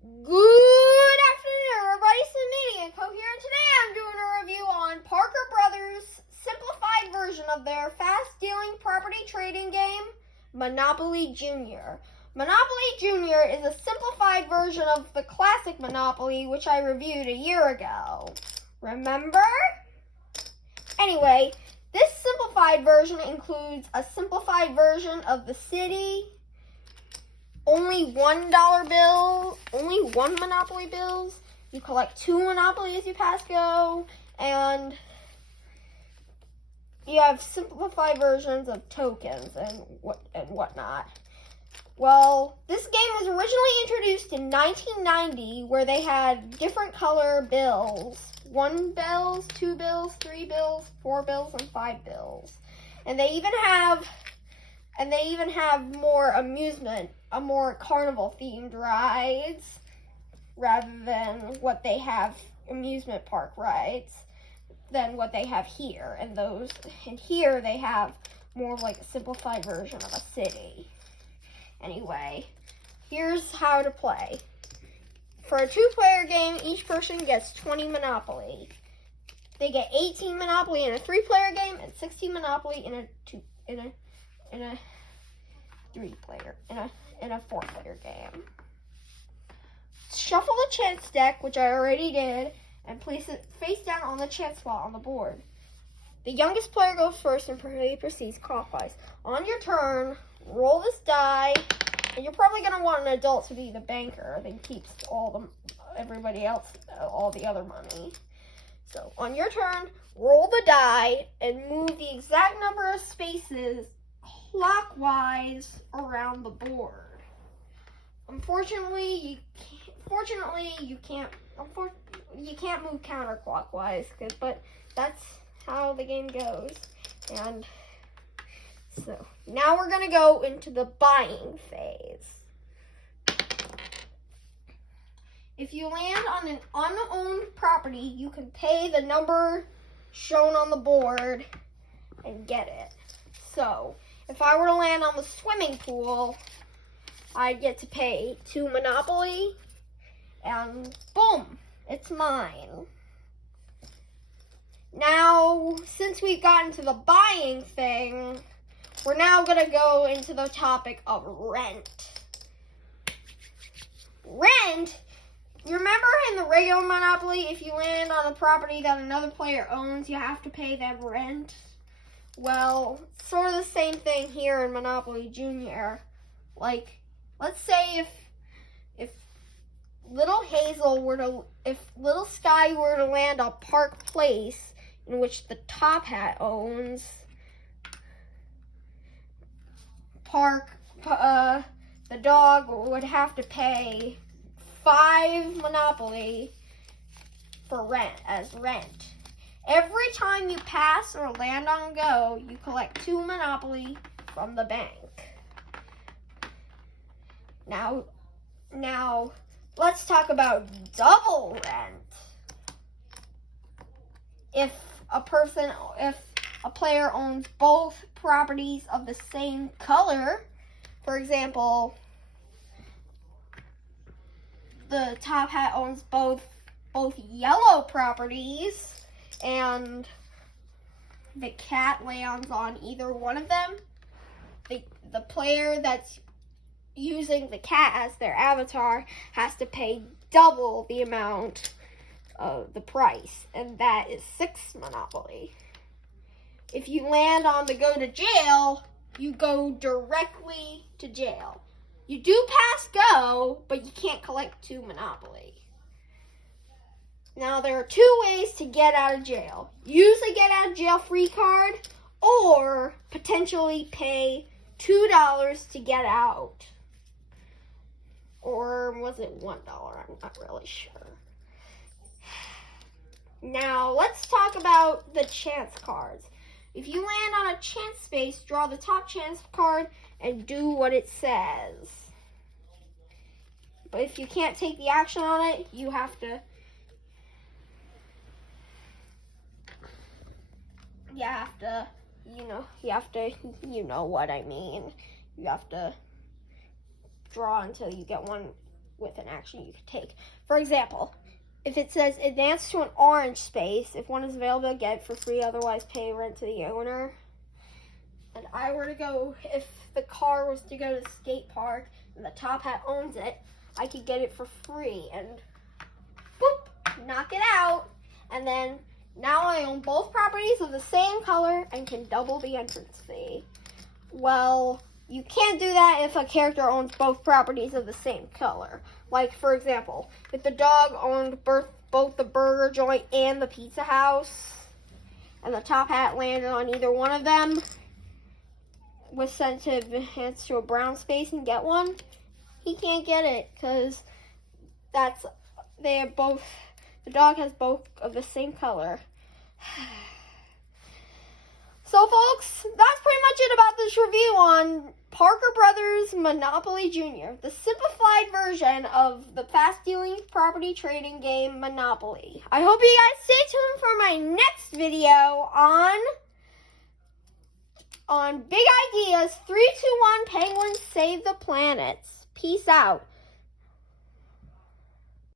Good afternoon, everybody. It's Maniaco here, and today I'm doing a review on Parker Brothers' simplified version of their fast-dealing property trading game, Monopoly Junior. Monopoly Junior is a simplified version of the classic Monopoly, which I reviewed a year ago. Remember? Anyway, this simplified version includes a simplified version of the city, only $1 bill, only one Monopoly bills. You collect 2 Monopoly as you pass go, and you have simplified versions of tokens and whatnot. Well, this game was originally introduced in 1990, where they had different color bills: 1 bills, 2 bills, 3 bills, 4 bills, and 5 bills. And they even have more amusement, more carnival themed rides rather than what they have amusement park rides than what they have here. And here they have more like a simplified version of a city. Anyway, here's how to play. For a 2-player game, each person gets 20 Monopoly. They get 18 Monopoly in a 3-player game and 16 Monopoly in a 4-player game. Shuffle the chance deck, which I already did, and place it face down on the chance spot on the board. The youngest player goes first and proceeds clockwise. On your turn, roll this die, and you're probably going to want an adult to be the banker that keeps everybody else, all the other money. So on your turn, roll the die and move the exact number of spaces clockwise around the board. Unfortunately, you can't move counterclockwise, but that's how the game goes. And so now we're gonna go into the buying phase. If you land on an unowned property, you can pay the number shown on the board and get it. So if I were to land on the swimming pool, I'd get to pay 2 Monopoly, and boom, it's mine. Now, since we've gotten to the buying thing, we're now going to go into the topic of rent. Rent? You remember in the regular Monopoly, if you land on a property that another player owns, you have to pay them rent? Well, sort of the same thing here in Monopoly Junior. Like, let's say if little Sky were to land on Park Place, in which the Top Hat owns, the dog would have to pay 5 Monopoly for rent. Every time you pass or land on go, you collect 2 Monopoly from the bank. Now, let's talk about double rent. If a player owns both properties of the same color, for example, the Top Hat owns both yellow properties, and the cat lands on either one of them, the player that's using the cat as their avatar has to pay double the amount of the price, and that is 6 Monopoly. If you land on the go to jail, you go directly to jail. You do pass go, but you can't collect 2 Monopoly. Now, there are 2 ways to get out of jail. Use a get out of jail free card, or potentially pay $2 to get out. Or was it $1? I'm not really sure. Now, let's talk about the chance cards. If you land on a chance space, draw the top chance card and do what it says. But if you can't take the action on it, you have to you know what I mean. You have to draw until you get one with an action you could take. For example, if it says advance to an orange space, if one is available, get it for free, otherwise pay rent to the owner. And I were to go, if the car was to go to the skate park and the Top Hat owns it, I could get it for free and boop, knock it out. And then now I own both properties of the same color and can double the entrance fee. Well, you can't do that if a character owns both properties of the same color. Like, for example, if the dog owned both the burger joint and the pizza house, and the Top Hat landed on either one of them, was sent to advance to a brown space and get one, he can't get it because the dog has both of the same color. So folks, that's pretty much it about this review on Parker Brothers Monopoly Jr., the simplified version of the fast-dealing property trading game Monopoly. I hope you guys stay tuned for my next video on Big Ideas 3, 2, 1 Penguins Save the Planets. Peace out.